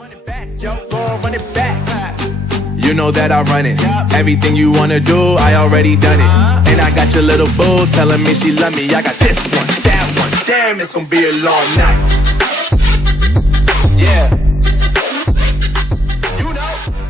Run it back, yo, go on, run it back. You know that I run it. Everything you wanna do, I already done it. And I got your little boo telling me she love me. I got this one, that one. Damn, it's gonna be a long night. Yeah. You know.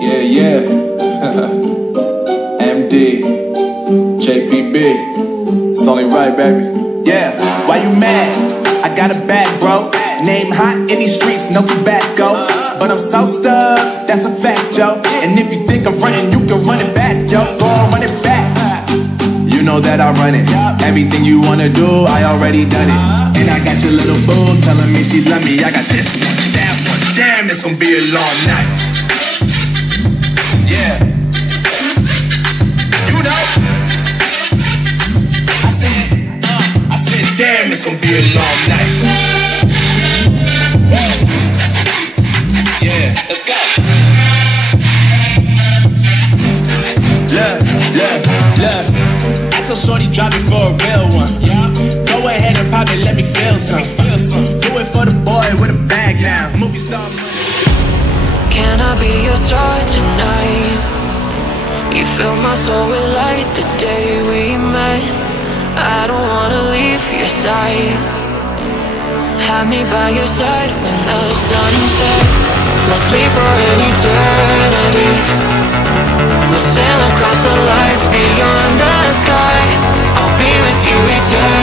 Yeah, yeah. MD, JPB. It's only right, baby. Yeah, why you mad? I got a bag, bro. Name hot in these streets, no Tabasco. But I'm so stuck, that's a fact, yo. And if you think I'm frontin', you can run it back, yo. Go on, run it back. You know that I run it. Everything you wanna do, I already done it. And I got your little boo telling me she love me. I got this one, that one. Damn, it's gonna be a long night. Yeah. You know. I said, damn, it's gonna be a long night. Yeah, let's go. Look. I told Shorty drop it for a real one. Yeah. Go ahead and pop it, let me feel some. Do it for the boy with a bag now. Movie star money. Can I be your star tonight? You fill my soul with light the day we met. I don't wanna leave your side. Have me by your side when the sun sets. Let's leave for an eternity. We'll sail across the lights beyond the sky. I'll be with you eternally.